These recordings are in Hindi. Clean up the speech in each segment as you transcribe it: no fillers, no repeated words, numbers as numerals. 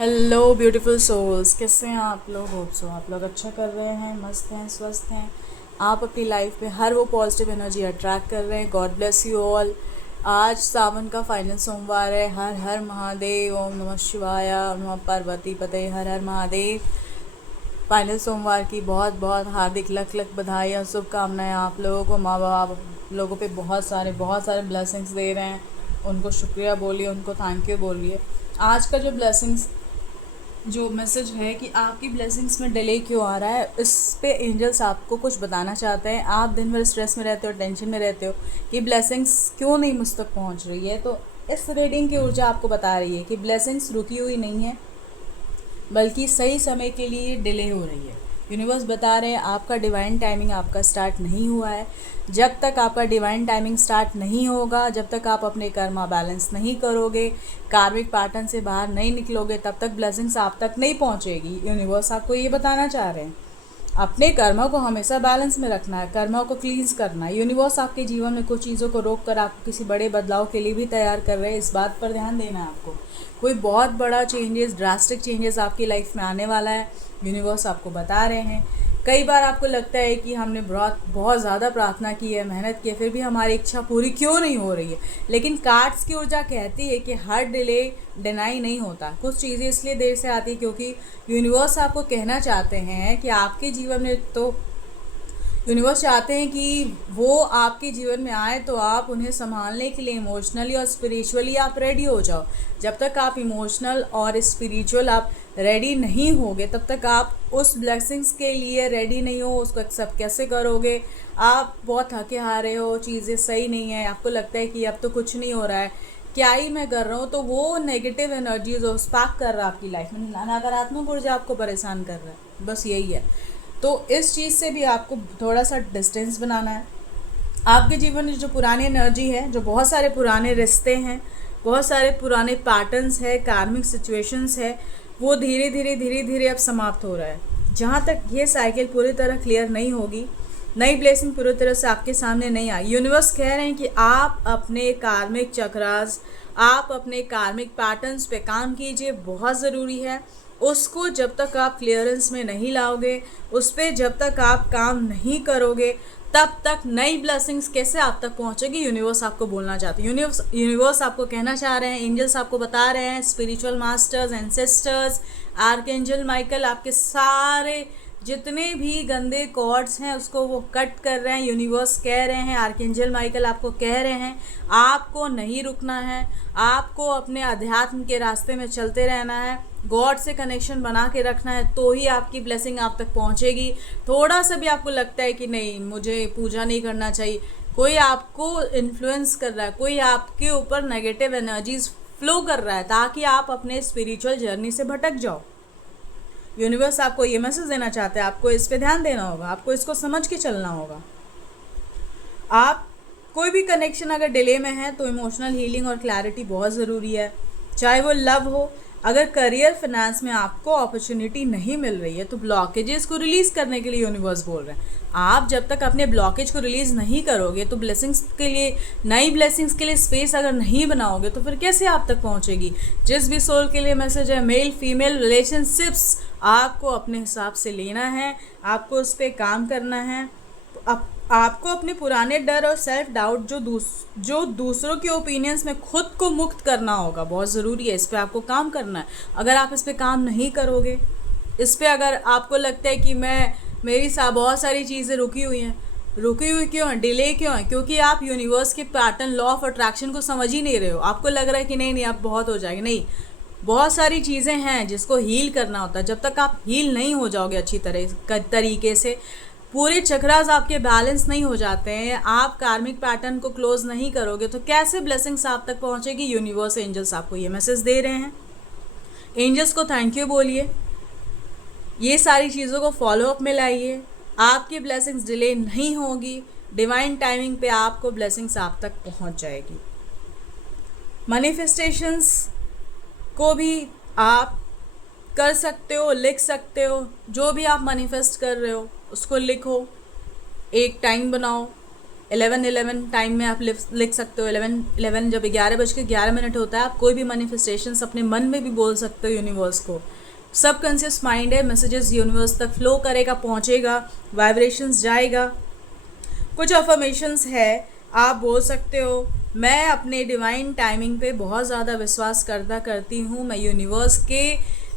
हेलो ब्यूटीफुल सोल्स, कैसे हैं आप लोग? होप सो आप लोग अच्छा कर रहे हैं, मस्त हैं, स्वस्थ हैं। आप अपनी लाइफ में हर वो पॉजिटिव एनर्जी अट्रैक्ट कर रहे हैं। God bless you all. आज सावन का फाइनल सोमवार है। हर हर महादेव, ओम नमः शिवाय, ओम नमः पार्वती पते, हर हर महादेव। फाइनल सोमवार की बहुत बहुत हार्दिक लख लख बधाई और शुभकामनाएं आप लोगों को। माँ बाप लोगों पे बहुत सारे ब्लेसिंग्स दे रहे हैं। उनको शुक्रिया बोलिए, उनको थैंक यू बोलिए। आज का जो मैसेज है कि आपकी ब्लेसिंग्स में डिले क्यों आ रहा है, इस पे एंजल्स आपको कुछ बताना चाहते हैं। आप दिन भर स्ट्रेस में रहते हो, टेंशन में रहते हो कि ब्लेसिंग्स क्यों नहीं मुझ तक पहुंच रही है। तो इस रीडिंग की ऊर्जा आपको बता रही है कि ब्लेसिंग्स रुकी हुई नहीं है, बल्कि सही समय के लिए डिले हो रही है। यूनिवर्स बता रहे हैं आपका डिवाइन टाइमिंग आपका स्टार्ट नहीं हुआ है। जब तक आपका डिवाइन टाइमिंग स्टार्ट नहीं होगा, जब तक आप अपने कर्मा बैलेंस नहीं करोगे, कार्मिक पैटर्न से बाहर नहीं निकलोगे, तब तक ब्लेसिंग्स आप तक नहीं पहुंचेगी। यूनिवर्स आपको ये बताना चाह रहे हैं अपने कर्मा को हमेशा बैलेंस में रखना है, कर्मा को क्लींस करना है। यूनिवर्स आपके जीवन में कुछ चीज़ों को रोक कर आपको किसी बड़े बदलाव के लिए भी तैयार कर रहे हैं। इस बात पर ध्यान देना है आपको। कोई बहुत बड़ा चेंजेस, ड्रास्टिक चेंजेस आपकी लाइफ में आने वाला है, यूनिवर्स आपको बता रहे हैं। कई बार आपको लगता है कि हमने बहुत बहुत ज़्यादा प्रार्थना की है, मेहनत की है, फिर भी हमारी इच्छा पूरी क्यों नहीं हो रही है। लेकिन कार्ड्स की ऊर्जा कहती है कि हर डिले डिनाई नहीं होता। कुछ चीज़ें इसलिए देर से आती है क्योंकि यूनिवर्स आपको कहना चाहते हैं कि आपके जीवन में तो यूनिवर्स चाहते हैं कि वो आपके जीवन में आए तो आप उन्हें संभालने के लिए इमोशनली और स्पिरिचुअली आप रेडी हो जाओ। जब तक आप इमोशनल और स्पिरिचुअल आप रेडी नहीं होगे, तब तक आप उस ब्लेसिंग्स के लिए रेडी नहीं हो। उसको एक्सेप्ट कैसे करोगे? आप बहुत थके हारे हो, चीज़ें सही नहीं है, आपको लगता है कि अब तो कुछ नहीं हो रहा है, क्या ही मैं कर रहा हूँ। तो वो नेगेटिव एनर्जीज स्पार्क कर रहा है आपकी लाइफ में, नकारात्मक ऊर्जा आपको परेशान कर रहा है, बस यही है। तो इस चीज़ से भी आपको थोड़ा सा डिस्टेंस बनाना है। आपके जीवन में जो पुरानी एनर्जी है, जो बहुत सारे पुराने रिश्ते हैं, बहुत सारे पुराने पैटर्न्स है, कार्मिक सिचुएशंस है, वो धीरे धीरे अब समाप्त हो रहा है। जहाँ तक ये साइकिल पूरी तरह क्लियर नहीं होगी, नई ब्लेसिंग पूरी तरह से आपके सामने नहीं आई, यूनिवर्स कह रहे हैं कि आप अपने कार्मिक चक्रास, आप अपने कार्मिक पैटर्न्स पे काम कीजिए, बहुत ज़रूरी है। उसको जब तक आप क्लियरेंस में नहीं लाओगे, उस पर जब तक आप काम नहीं करोगे, तब तक नई ब्लेसिंग्स कैसे आप तक पहुंचेगी, यूनिवर्स आपको बोलना चाहते हैं। यूनिवर्स आपको कहना चाह रहे हैं, एंजल्स आपको बता रहे हैं, spiritual masters, ancestors, archangel Michael आपके सारे जितने भी गंदे कॉर्ड्स हैं उसको वो कट कर रहे हैं। यूनिवर्स कह रहे हैं, आर्कएंजल माइकल आपको कह रहे हैं, आपको नहीं रुकना है, आपको अपने अध्यात्म के रास्ते में चलते रहना है, गॉड से कनेक्शन बना के रखना है, तो ही आपकी ब्लेसिंग आप तक पहुंचेगी। थोड़ा सा भी आपको लगता है कि नहीं मुझे पूजा नहीं करना चाहिए, कोई आपको इन्फ्लुएंस कर रहा है, कोई आपके ऊपर नेगेटिव एनर्जीज फ्लो कर रहा है ताकि आप अपने स्पिरिचुअल जर्नी से भटक जाओ। यूनिवर्स आपको ये मैसेज देना चाहते हैं, आपको इस पे ध्यान देना होगा, आपको इसको समझ के चलना होगा। आप कोई भी कनेक्शन अगर डिले में है तो इमोशनल हीलिंग और क्लैरिटी बहुत ज़रूरी है, चाहे वो लव हो। अगर करियर फाइनेंस में आपको अपॉर्चुनिटी नहीं मिल रही है तो ब्लॉकेजेस को रिलीज़ करने के लिए यूनिवर्स बोल रहे हैं। आप जब तक अपने ब्लॉकेज को रिलीज़ नहीं करोगे तो ब्लेसिंग्स के लिए, नई ब्लेसिंग्स के लिए स्पेस अगर नहीं बनाओगे तो फिर कैसे आप तक पहुंचेगी। जिस भी सोल के लिए मैसेज है, मेल फीमेल रिलेशनशिप्स आपको अपने हिसाब से लेना है, आपको उस पर काम करना है। आपको अपने पुराने डर और सेल्फ डाउट जो दूसरों के ओपिनियंस में खुद को मुक्त करना होगा, बहुत ज़रूरी है। इस पर आपको काम करना है। अगर आप इस पर काम नहीं करोगे, इस पर अगर आपको लगता है कि बहुत सारी चीज़ें रुकी हुई क्यों हैं, डिले क्यों है, क्योंकि आप यूनिवर्स के पैटर्न, लॉ ऑफ अट्रैक्शन को समझ ही नहीं रहे हो। आपको लग रहा है कि नहीं आप बहुत हो जाएगी, नहीं, बहुत सारी चीज़ें हैं जिसको हील करना होता है। जब तक आप हील नहीं हो जाओगे अच्छी तरीके से, पूरे चक्रास आपके बैलेंस नहीं हो जाते हैं, आप कार्मिक पैटर्न को क्लोज नहीं करोगे, तो कैसे ब्लेसिंग्स आप तक पहुंचेगी। यूनिवर्स एंजल्स आपको ये मैसेज दे रहे हैं। एंजल्स को थैंक यू बोलिए, ये सारी चीज़ों को फॉलो अप में लाइए, आपकी ब्लेसिंग्स डिले नहीं होगी। डिवाइन टाइमिंग पे आपको ब्लेसिंग्स आप तक पहुंच जाएगी। मैनिफेस्टेशंस को भी आप कर सकते हो, लिख सकते हो। जो भी आप मैनिफेस्ट कर रहे हो उसको लिखो, एक टाइम बनाओ, 11:11 टाइम में आप लिख सकते हो। 11:11 जब 11:11 होता है, आप कोई भी मैनिफेस्टेशंस अपने मन में भी बोल सकते हो यूनिवर्स को। सब कॉन्शियस माइंड है, मैसेजेस यूनिवर्स तक फ्लो करेगा, पहुंचेगा, वाइब्रेशंस जाएगा। कुछ अफर्मेशंस है, आप बोल सकते हो मैं अपने डिवाइन टाइमिंग पे बहुत ज़्यादा विश्वास करती हूँ, मैं यूनिवर्स के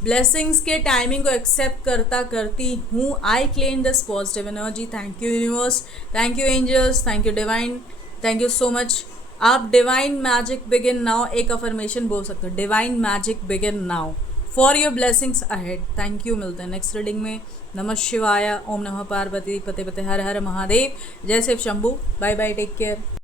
ब्लेसिंग्स के टाइमिंग को एक्सेप्ट करती हूँ। I claim this positive energy. Thank you universe, thank you angels, thank you divine, thank you so much. आप डिवाइन मैजिक बिगिन नाउ एक अफर्मेशन बोल सकते हो, divine magic begin now for your blessings ahead. Thank you, मिलते हैं नेक्स्ट रीडिंग में। नमः शिवाय, ओम नमः पार्वती पते पते, हर हर महादेव, जय Shiv Shambhu. Bye bye, take care.